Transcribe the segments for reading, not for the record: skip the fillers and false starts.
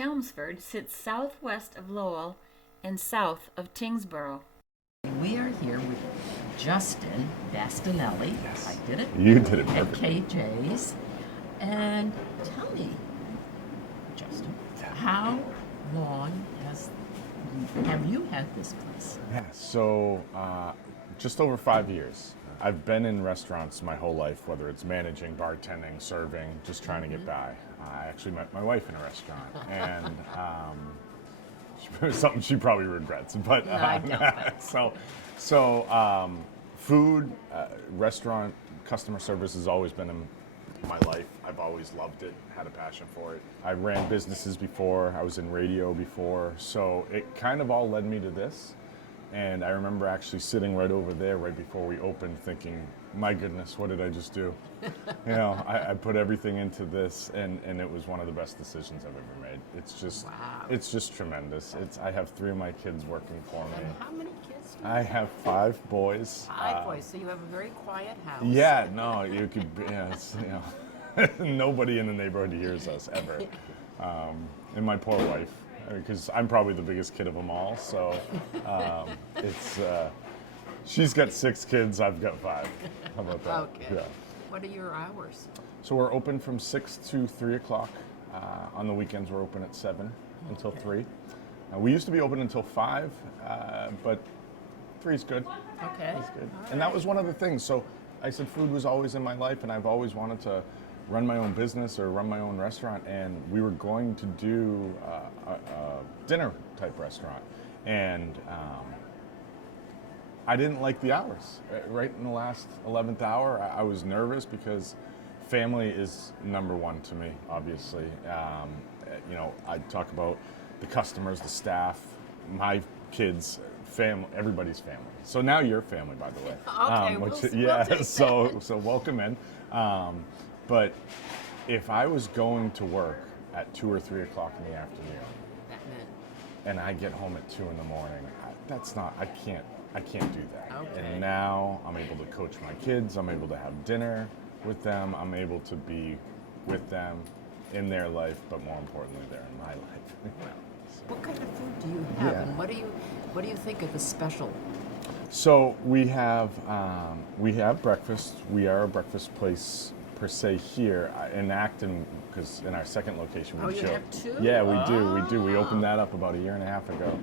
Chelmsford sits southwest of Lowell and south of Tyngsboro. We are here with Justin Bastinelli. Yes. I did it. You did it At perfect. KJ's. And tell me, Justin, how long have you had this place? Yeah, so just over 5 years. I've been in restaurants my whole life, whether it's managing, bartending, serving, just trying to get by. I actually met my wife in a restaurant, and something she probably regrets. But food, restaurant, customer service has always been in my life. I've always loved it, had a passion for it. I ran businesses before, I was in radio before, so it kind of all led me to this. And I remember actually sitting right over there right before we opened thinking, my goodness, what did I just do? You know, I put everything into this, and it was one of the best decisions I've ever made. It's just, Wow. It's just tremendous. I have 3 of my kids working for me. And how many kids do you I have 5 boys. 5 boys, so you have a very quiet house. Yeah, no, you could, yeah, it's, you know, nobody in the neighborhood hears us ever. And my poor wife, because I'm probably the biggest kid of them all, so she's got 6 kids, I've got 5. How about that? Okay. Yeah. What are your hours? So we're open from 6 to 3 o'clock. On the weekends, we're open at 7 until 3. We used to be open until 5, but 3 is good. Okay. That's good. All And that right. was one of the things. So I said food was always in my life, and I've always wanted to run my own business or run my own restaurant. And we were going to do a dinner type restaurant. And I didn't like the hours. Right in the last 11th hour, I was nervous because family is number one to me, obviously. You know, I talk about the customers, the staff, my kids, family, everybody's family. So now you're family, by the way. Okay, we'll take so welcome in. But if I was going to work at 2 or 3 o'clock in the afternoon, That meant. and I get home at 2 in the morning, I can't do that. Okay. And now I'm able to coach my kids, I'm able to have dinner with them, I'm able to be with them in their life, but more importantly, they're in my life. What kind of food do you have, Yeah. and what do you think of the special? So we have breakfast. We are a breakfast place per se here in Acton, because in our second location we You joke. have 2? Yeah, we do. We opened that up about a year and a half ago.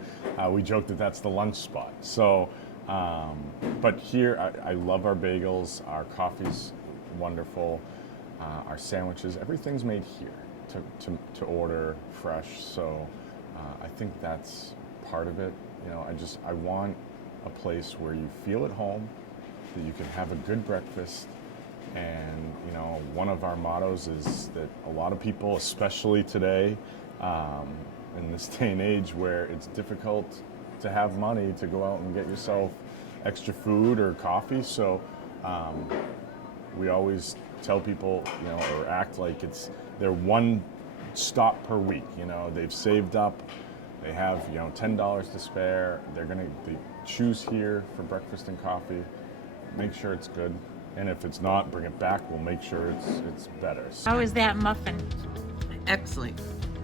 We joked that that's the lunch spot. So, but here I love our bagels. Our coffee's wonderful. Our sandwiches, everything's made here to order fresh. So I think that's part of it. You know, I want a place where you feel at home, that you can have a good breakfast. And, you know, one of our mottos is that a lot of people, especially today, in this day and age where it's difficult to have money to go out and get yourself extra food or coffee. So we always tell people, you know, or act like they're one stop per week. You know, they've saved up, they have, you know, $10 to spare. They choose here for breakfast and coffee. Make sure it's good. And if it's not, bring it back. We'll make sure it's better. How is that muffin? Excellent.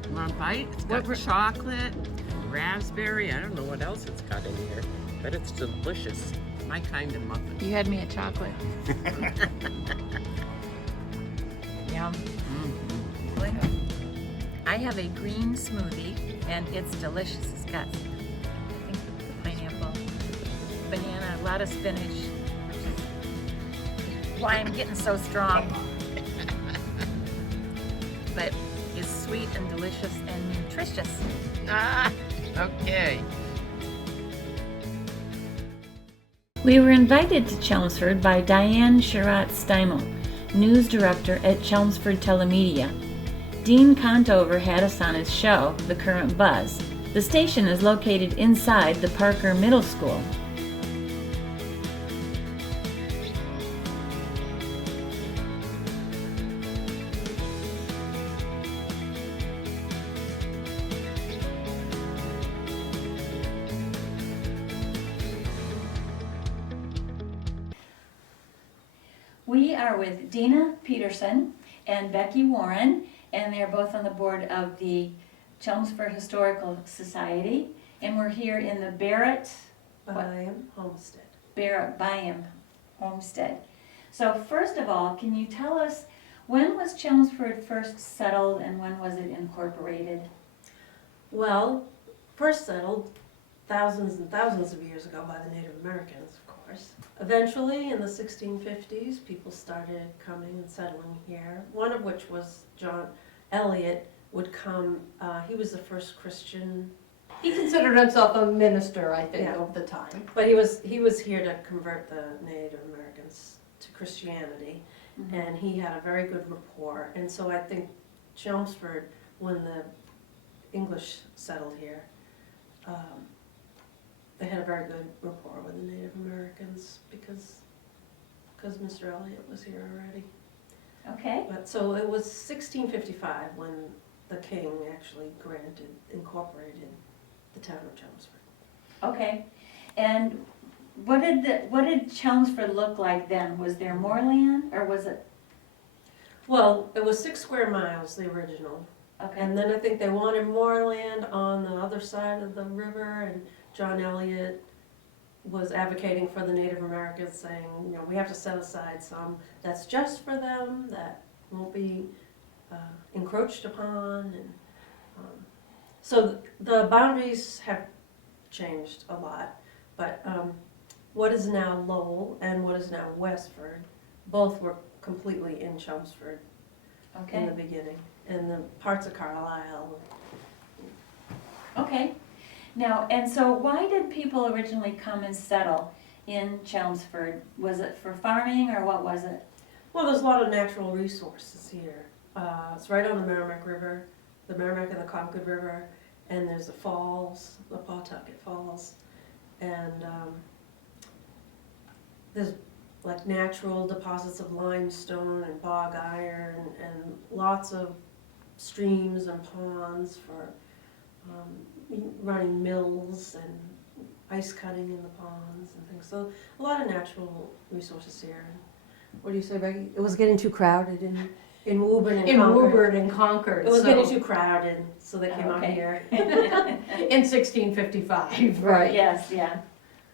You want a bite? It's got chocolate, raspberry. I don't know what else it's got in here, but it's delicious. My kind of muffin. You had me at chocolate. Yum. I have a green smoothie, and it's delicious. It's got, I think, the pineapple, banana, a lot of spinach. Why I'm getting so strong. But it's sweet and delicious and nutritious. Okay. We were invited to Chelmsford by Diane Sherratt-Steimel, news director at Chelmsford Telemedia. Dean Contover had us on his show, The Current Buzz. The station is located inside the Parker Middle School. We are with Dina Peterson and Becky Warren, and they're both on the board of the Chelmsford Historical Society, and we're here in the Barrett Byam Homestead. So first of all, can you tell us, when was Chelmsford first settled and when was it incorporated? Well, first settled thousands and thousands of years ago by the Native Americans, of course. Eventually, in the 1650s, people started coming and settling here, one of which was John Eliot would come. He was the first Christian. He considered himself a minister, I think, Yeah. of the time. But he was here to convert the Native Americans to Christianity, and he had a very good rapport. And so I think Chelmsford, when the English settled here, they had a very good rapport with the Native Americans because Mr. Eliot was here already. Okay. But so it was 1655 when the king actually incorporated the town of Chelmsford. Okay. And what did Chelmsford look like then? Was there more land or was it? Well, it was 6 square miles, the original. Okay. And then I think they wanted more land on the other side of the river, and John Eliot was advocating for the Native Americans, saying, you know, we have to set aside some that's just for them, that won't be encroached upon. And so the boundaries have changed a lot, but what is now Lowell and what is now Westford, both were completely in Chelmsford in the beginning, and the parts of Carlisle. Okay. Now, and so why did people originally come and settle in Chelmsford? Was it for farming or what was it? Well, there's a lot of natural resources here. It's right on the Merrimack River, the Merrimack and the Concord River, and there's the falls, the Pawtucket Falls, and there's like natural deposits of limestone and bog iron, and lots of streams and ponds for running mills and ice cutting in the ponds and things. So a lot of natural resources here. What do you say, Becky? It was getting too crowded in Woburn and Concord. Woburn and Concord. It was getting too crowded, so they came out Okay. here. in 1655, right? Yes, yeah.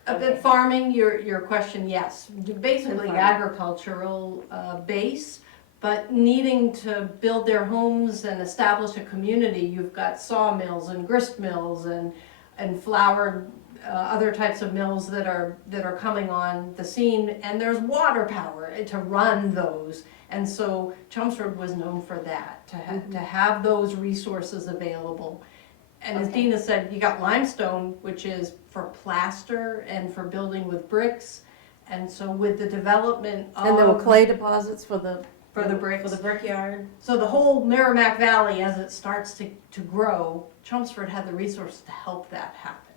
But farming, your question, yes. Basically farming. agricultural base, but needing to build their homes and establish a community, you've got sawmills and grist mills and flour, other types of mills that are coming on the scene, and there's water power to run those. And so Chelmsford was known for that, to have those resources available. And as Okay. Dina said, you got limestone, which is for plaster and for building with bricks. And so with the development of... And there were clay deposits for the bricks. For the brickyard. So the whole Merrimack Valley, as it starts to grow, Chelmsford had the resources to help that happen.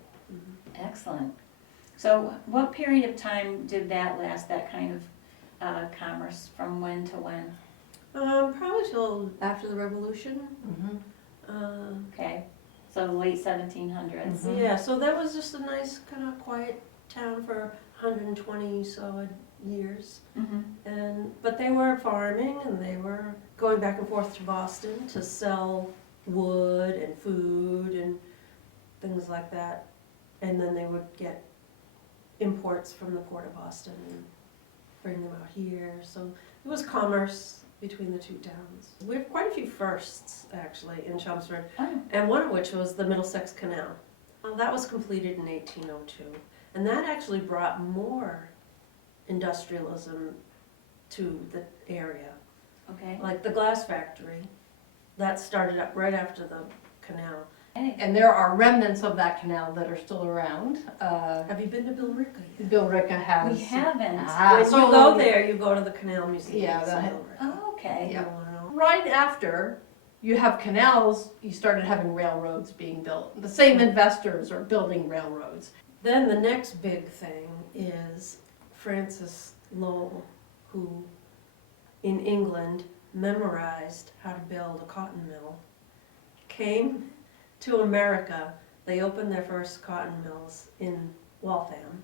Excellent. So what period of time did that last, that kind of commerce, from when to when? Probably till after the Revolution. Okay. So the late 1700s. Yeah, so that was just a nice kind of quiet town for 120 so years. But they were farming, and they were going back and forth to Boston to sell wood and food and things like that. And then they would get imports from the port of Boston and bring them out here. So it was commerce between the two towns. We have quite a few firsts, actually, in Chelmsford, Oh. and one of which was the Middlesex Canal. Well, that was completed in 1802, and that actually brought more industrialism to the area. Okay. Like the glass factory, that started up right after the canal. And there are remnants of that canal that are still around. Have you been to Billerica yet? Billerica has... We haven't. When you go there, you go to the Canal Museum. Yeah, in that- Billerica. Oh, okay. Yeah. You wanna know? Right after you have canals, you started having railroads being built. The same investors are building railroads. Then the next big thing is Francis Lowell, who in England memorized how to build a cotton mill, came to America. They opened their first cotton mills in Waltham.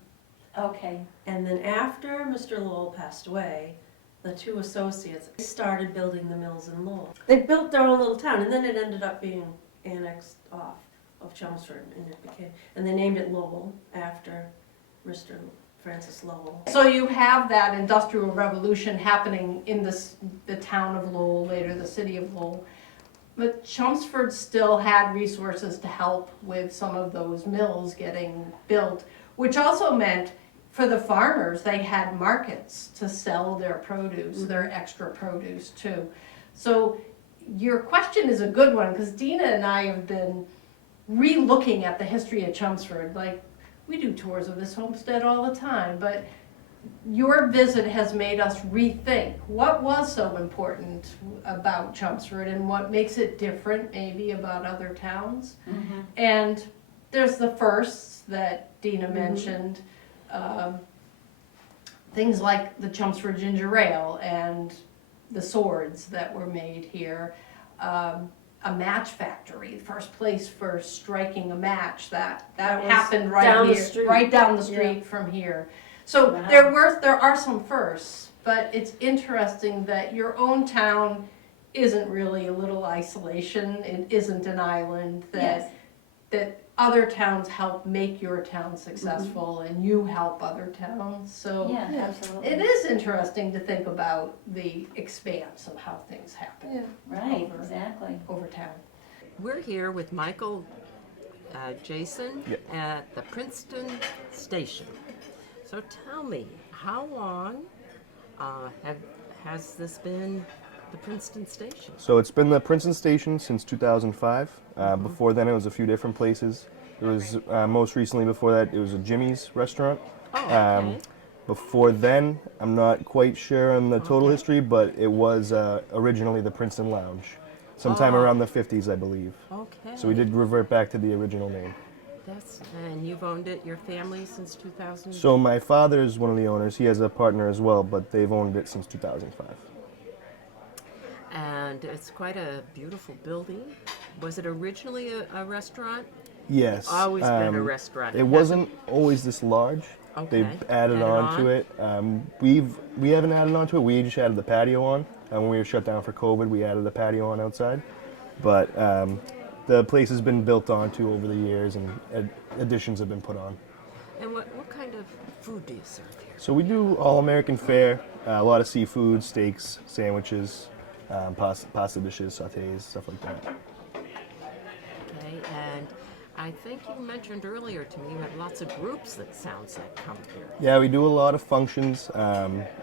Okay. And then after Mr. Lowell passed away, the two associates started building the mills in Lowell. They built their own little town, and then it ended up being annexed off of Chelmsford, and they named it Lowell after Mr. Francis Lowell. So you have that industrial revolution happening in the town of Lowell, later the city of Lowell. But Chelmsford still had resources to help with some of those mills getting built, which also meant for the farmers, they had markets to sell their produce, their extra produce too. So your question is a good one, because Dina and I have been re-looking at the history of Chelmsford. Like, we do tours of this homestead all the time, but your visit has made us rethink what was so important about Chelmsford and what makes it different maybe about other towns. Mm-hmm. And there's the firsts that Dina mentioned, things like the Chelmsford ginger ale and the swords that were made here. A match factory, first place for striking a match, that was happened right down the here, street. right down the street from here. So Wow. there are some firsts, but it's interesting that your own town isn't really a little isolation. It isn't an island. Yes. That other towns help make your town successful, and you help other towns. So Yeah, absolutely. it is interesting to think about the expanse of how things happen Right, exactly. over town. We're here with Michael, Jason Yep. at the Princeton station. So tell me, how long has this been the Princeton station? So it's been the Princeton station since 2005. Before then, it was a few different places. It was most recently before that, it was a Jimmy's restaurant. Oh, okay. Before then, I'm not quite sure on the total history, but it was originally the Princeton Lounge, sometime Oh. around the 50s, I believe. Okay. So we did revert back to the original name. And you've owned it, your family, since 2000? So my father is one of the owners. He has a partner as well, but they've owned it since 2005. And it's quite a beautiful building. Was it originally a restaurant? Yes. Always been a restaurant. It wasn't always this large. Okay. They've added on to it. We haven't added on to it. We just added the patio on. When we were shut down for COVID, we added the patio on outside. But the place has been built onto over the years, and additions have been put on. And what kind of food do you serve here? So we do all American fare, a lot of seafood, steaks, sandwiches, pasta dishes, sautés, stuff like that. Okay, and I think you mentioned earlier to me you have lots of groups that sounds like come here. Yeah, we do a lot of functions,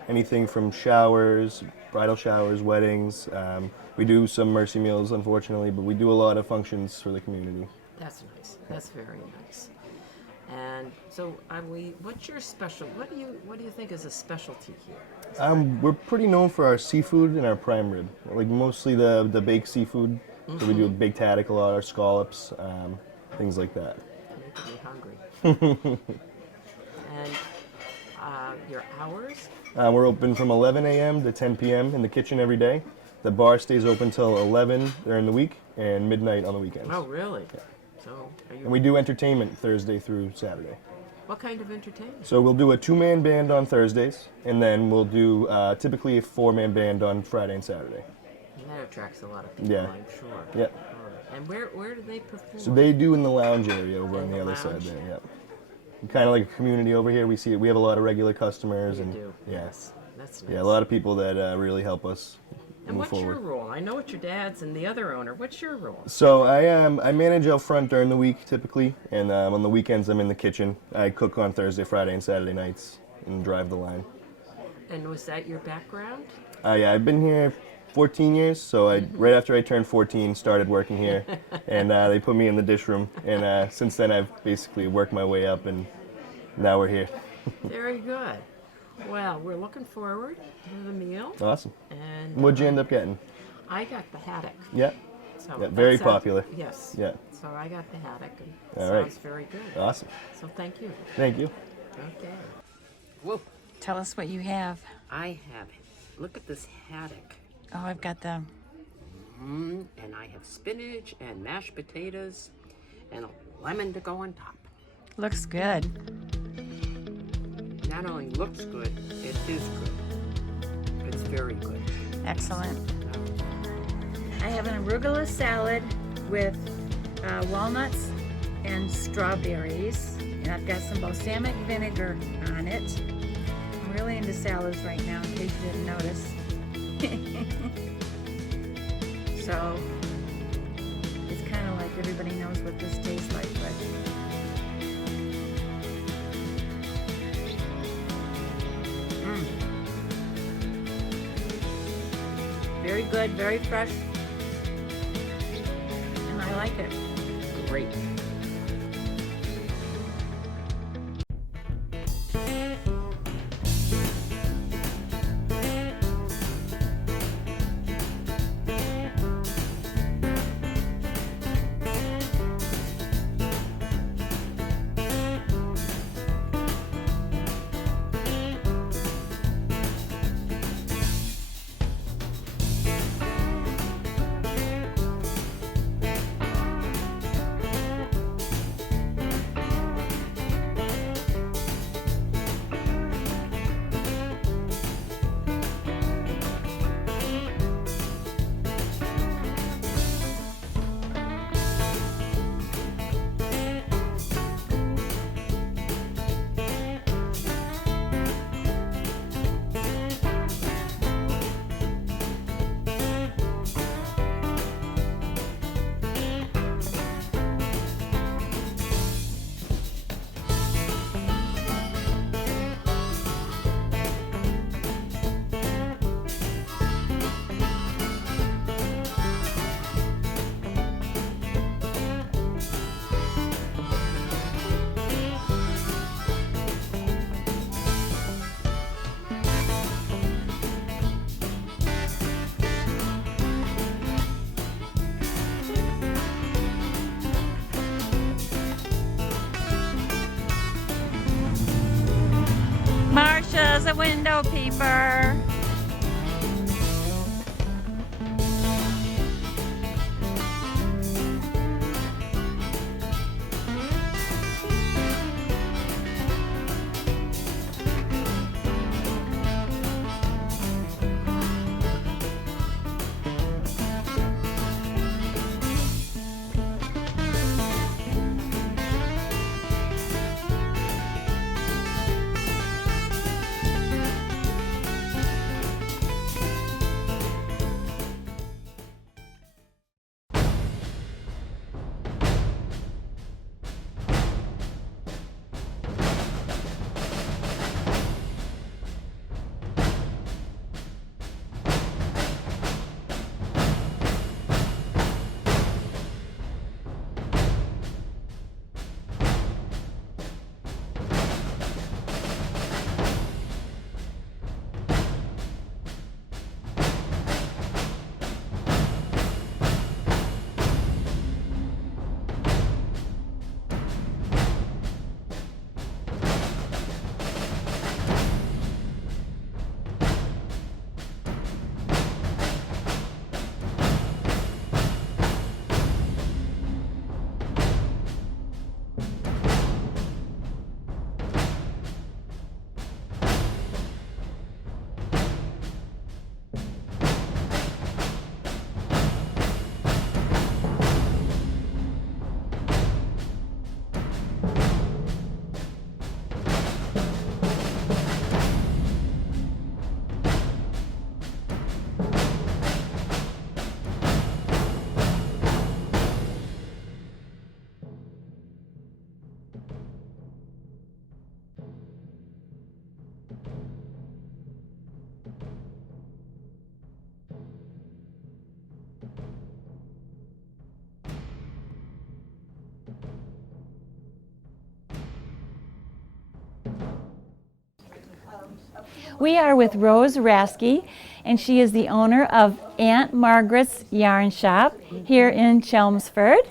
anything from showers, bridal showers, weddings. We do some mercy meals, unfortunately, but we do a lot of functions for the community. That's nice. That's very nice. And so, what's your special? What do you think is a specialty here? We're pretty known for our seafood and our prime rib, like mostly the baked seafood. So we do baked haddock a lot, our scallops, things like that. Making me hungry. And your hours? We're open from 11 a.m. to 10 p.m. in the kitchen every day. The bar stays open till 11 during the week and midnight on the weekends. Oh, really? So, And we do entertainment Thursday through Saturday. what kind of entertainment? So we'll do a 2-man band on Thursdays, and then we'll do typically a 4-man band on Friday and Saturday. And that attracts a lot of people, Yeah. I'm sure. Yep. All right. And where do they perform? So they do in the lounge area over In on the the other side lounge? there. Yep. Kind of like a community over here. We see it. We have a lot of regular customers, You and do. yeah, Yes. That's nice. yeah, a lot of people that really help us And move what's forward. your role? I know it's your dad's and the other owner. What's your role? So I manage out front during the week typically, and on the weekends I'm in the kitchen. I cook on Thursday, Friday, and Saturday nights, and drive the line. And was that your background? Yeah, I've been here 14 years. So right after I turned 14, started working here, and they put me in the dish room. And since then, I've basically worked my way up, and now we're here. Very good. Well, we're looking forward to the meal. Awesome. And What'd you end up getting? I got the haddock. Yeah. So Yeah, that very sounds- popular. Yes. Yeah. So I got the haddock, and it All right. sounds very good. Awesome. So thank you. Thank you. Okay. Whoa. Tell us what you have. I have. Look at this haddock. Oh, I've got the. And I have spinach and mashed potatoes and a lemon to go on top. Looks good. Not only looks good, it is good. It's very good. Excellent. I have an arugula salad with walnuts and strawberries, and I've got some balsamic vinegar on it. I'm really into salads right now, in case you didn't notice. So it's kind of like everybody knows what this tastes like, but very good, very fresh, and I like it. Great. Marsha's a window peeper. We are with Rose Rasky, and she is the owner of Aunt Margaret's Yarn Shop here in Chelmsford.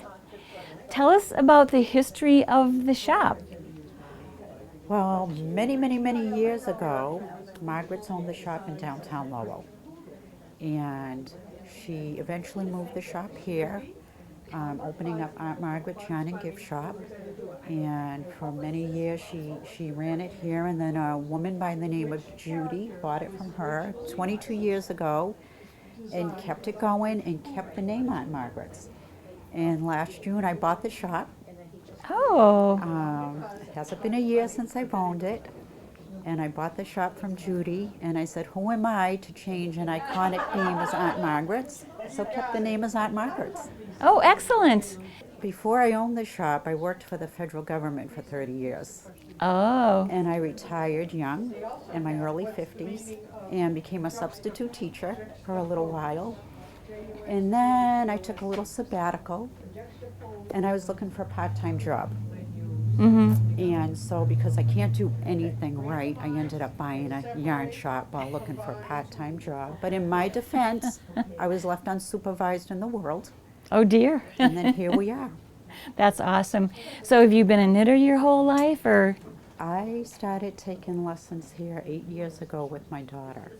Tell us about the history of the shop. Well, many, many, many years ago, Margaret's owned the shop in downtown Lowell. And she eventually moved the shop here, opening up Aunt Margaret's Yarn and Gift Shop. And for many years, she ran it here. And then a woman by the name of Judy bought it from her 22 years ago and kept it going and kept the name Aunt Margaret's. And last June I bought the shop. Oh, It hasn't been a year since I've owned it. And I bought the shop from Judy, and I said, who am I to change an iconic name as Aunt Margaret's? So kept the name as Aunt Margaret's. oh, excellent. Before I owned the shop, I worked for the federal government for 30 years. Oh, And I retired young, in my early 50s, and became a substitute teacher for a little while. And then I took a little sabbatical, and I was looking for a part-time job. And so because I can't do anything right, I ended up buying a yarn shop while looking for a part-time job. But in my defense, I was left unsupervised in the world, oh dear. and then here we are. That's awesome. So have you been a knitter your whole life, or? I started taking lessons here 8 years ago with my daughter.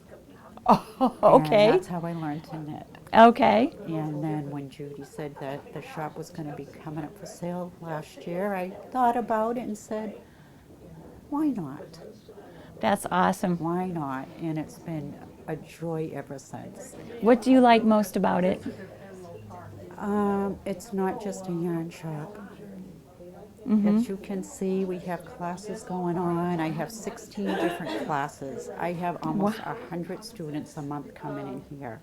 Oh, And okay. that's how I learned to knit. Okay. And then when Judy said that the shop was going to be coming up for sale last year, I thought about it and said, why not? That's awesome. Why not? And it's been a joy ever since. What do you like most about it? It's not just a yarn shop. As you can see, we have classes going on. I have 16 different classes. I have almost 100 students a month coming in here.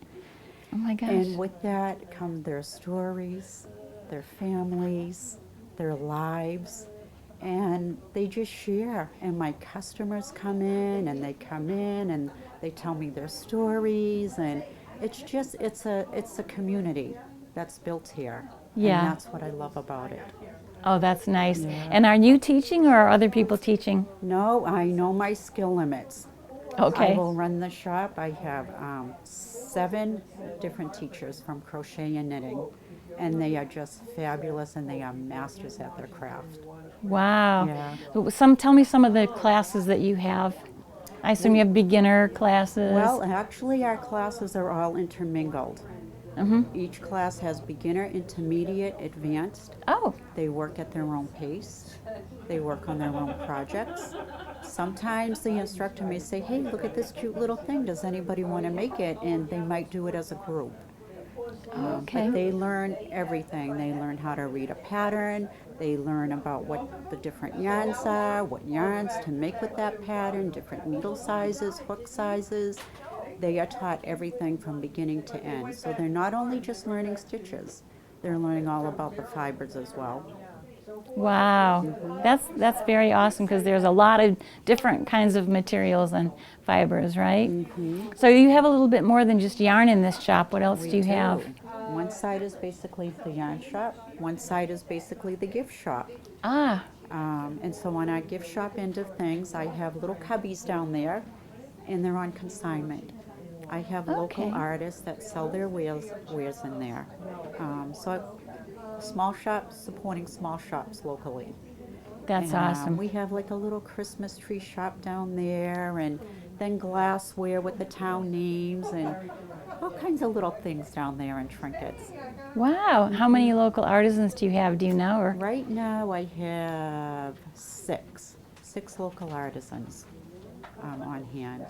Oh my gosh. And with that come their stories, their families, their lives, and they just share. And my customers come in and they tell me their stories, and it's a community that's built here. Yeah. And that's what I love about it. Oh, that's nice. And are you teaching, or are other people teaching? No, I know my skill limits. Okay. I will run the shop. I have 7 different teachers from crochet and knitting, and they are just fabulous, and they are masters at their craft. Wow. Yeah. Tell me some of the classes that you have. I assume you have beginner classes. Well, actually, our classes are all intermingled. Each class has beginner, intermediate, advanced. Oh, They work at their own pace. They work on their own projects. Sometimes the instructor may say, hey, look at this cute little thing. Does anybody want to make it? And they might do it as a group. okay. But they learn everything. They learn how to read a pattern. They learn about what the different yarns are, what yarns to make with that pattern, different needle sizes, hook sizes. They are taught everything from beginning to end. So they're not only just learning stitches, they're learning all about the fibers as well. Wow. That's very awesome, because there's a lot of different kinds of materials and fibers, right? So you have a little bit more than just yarn in this shop. What else do you have? One side is basically the yarn shop. One side is basically the gift shop. Ah, And so on our gift shop end of things, I have little cubbies down there, and they're on consignment. I have local Okay. artists that sell their wares in there. Small shops supporting small shops locally. that's And, awesome. We have like a little Christmas tree shop down there, and then glassware with the town names, and all kinds of little things down there, and trinkets. Wow. How many local artisans do you have? Do you know? Or? Right now I have six local artisans on hand.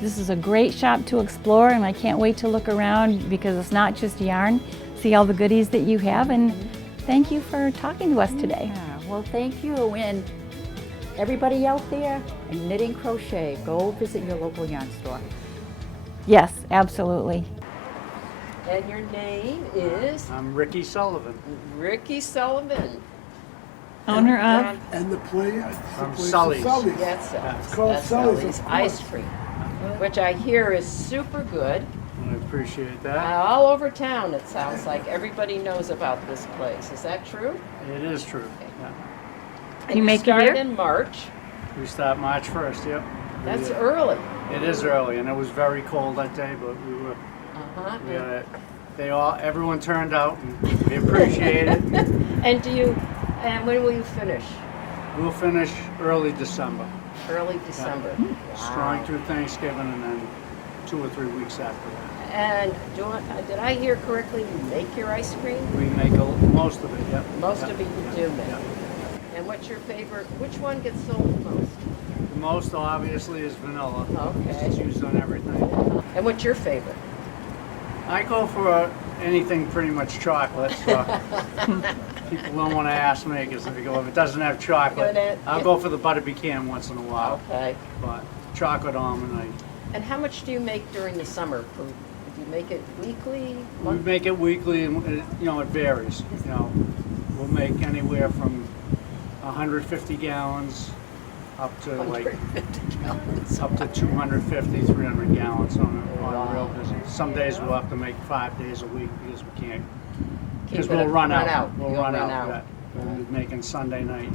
This is a great shop to explore, and I can't wait to look around, because it's not just yarn. See all the goodies that you have, and thank you for talking to us today. Yeah, well, thank you. And everybody out there in knitting crochet, go visit your local yarn store. Yes, absolutely. And your name is I'm Ricky Sullivan. Ricky Sullivan. Owner of? And the place, From Sully's. That's It's called that's Sully's, Sully's of Ice course. Cream, which I hear is super good. I appreciate that. All over town, it sounds like everybody knows about this place. Is that true? It is true. Yeah. And You make it started here? in March. We start March 1st, yep. That's early. It is early, and it was very cold that day, but everyone turned out, and we appreciate it. And when will you finish? We'll finish early December. Early December. Strong through Thanksgiving, and then 2 or 3 weeks after that. And did I hear correctly, you make your ice cream? We make most of it, yep. Most Yep. of it you do make. Yep. And what's your favorite, which one gets sold the most? The most, obviously, is vanilla. Okay. It's used on everything. And what's your favorite? I go for anything pretty much chocolate, so people don't want to ask me because they go, if it doesn't have chocolate, I'll go for the butter pecan once in a while. Okay. But chocolate almond, And how much do you make during the summer? Do you make it weekly? we make it weekly, and it varies. We'll make anywhere from 150 gallons up to like 150 gallons. up to 250, 300 gallons on a real busy. Some days we'll have to make 5 days a week because we can't. Because Keep it we'll run out. You'll We'll run out. out. We'll be making Sunday night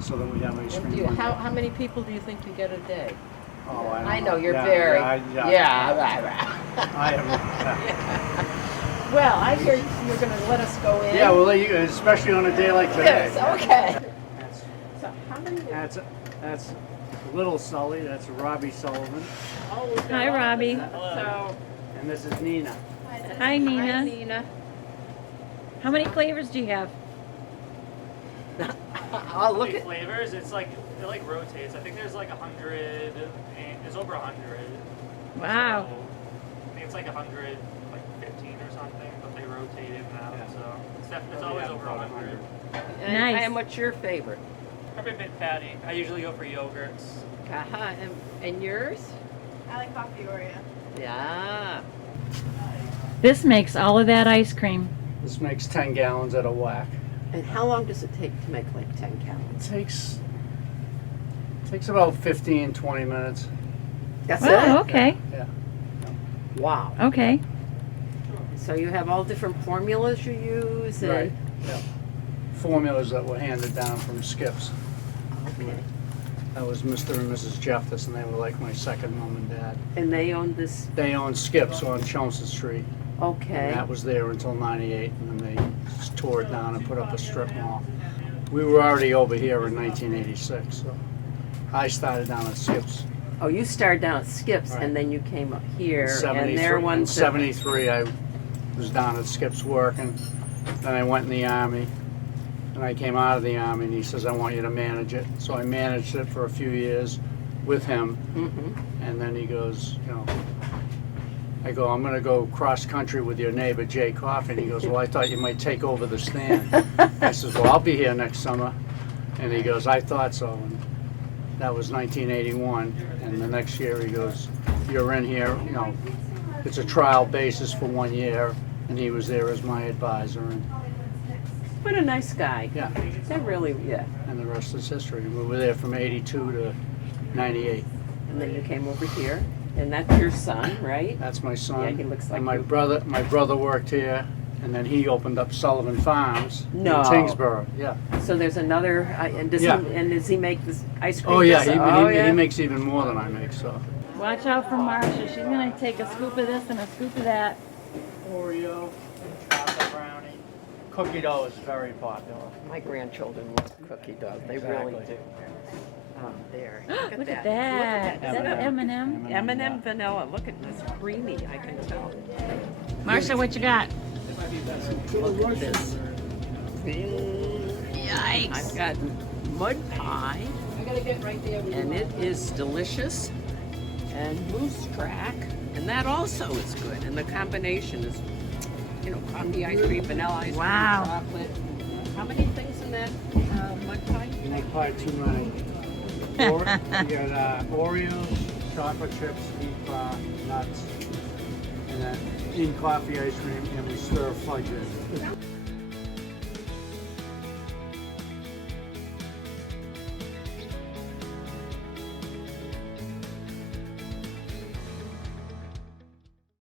so that we have ice And cream. Monday. how many people do you think you get a day? Oh, I know you're Yeah, very. yeah. I have. Well, I hear you're going to let us go in. Yeah, we'll let you, especially on a day like today. Yes, okay. So how many? That's little Sully. That's Robbie Sullivan, Hi, Robbie. So, and this is Nina. Hi, Nina. hi, Nina. How many flavors do you have? I'll look Big at. flavors. It's like it like rotates. I think there's like 100. It's over 100. Wow. So, I think it's like 100, like 15 or something, but they rotate in and out. Yeah. So it's always over 100. Nice. And what's your favorite? Probably a bit fatty. I usually go for yogurts. Uh-huh. And yours? I like coffee Oreo. Yeah. This makes all of that ice cream. This makes 10 gallons at a whack. And how long does it take to make like 10 gallons? Takes about 15, 20 minutes. That's Oh, it? okay. Yeah. Wow. Okay. So you have all different formulas you use? And, Right. Yeah. Formulas that were handed down from Skips. Okay. That was Mr. and Mrs. Jeffers, and they were like my second mom and dad. And they own this? They owned Skips on Chelmsford Street. Okay. And that was there until '98, and then they just tore it down and put up a strip mall. We were already over here in 1986, so I started down at Skips. Oh, you started down at Skips, Right. and then you came up here, and 73 they're in ones that... 73, I was down at Skips working. Then I went in the Army, and I came out of the Army, and he says, I want you to manage it. So I managed it for a few years with him, and then he goes, I go, I'm going to go cross country with your neighbor, Jay Coffin. He goes, well, I thought you might take over the stand. I says, well, I'll be here next summer. And he goes, I thought so. And that was 1981. And the next year he goes, you're in here, it's a trial basis for 1 year. And he was there as my advisor. And What a nice guy. yeah, That really, yeah. and the rest is history. We were there from 82 to 98. And then you came over here, and that's your son, right? That's my son. Yeah, he looks like and my you. brother worked here, and then he opened up Sullivan Farms No. in Tingsboro. Yeah. So there's another, and does Yeah. does he make this ice cream? Oh yeah, just- he makes even more than I make. So. Watch out for Marcia. She's going to take a scoop of this and a scoop of that. Oreo, chocolate brownie, cookie dough is very popular. My grandchildren love cookie dough. They really Exactly. do. Oh, there. Look at that. Is that M&M? M&M vanilla. Look at this, creamy. I can tell. Marcia, what you got? Look at this. Yikes. I've got mud pie, and it is delicious, and moose track, and that also is good. And the combination is, coffee ice cream, vanilla ice cream, Wow. chocolate. How many things in that mud pie? Mud pie too many. You got Oreos, chocolate chips, nuts, and then in coffee ice cream, and we stir fudge it.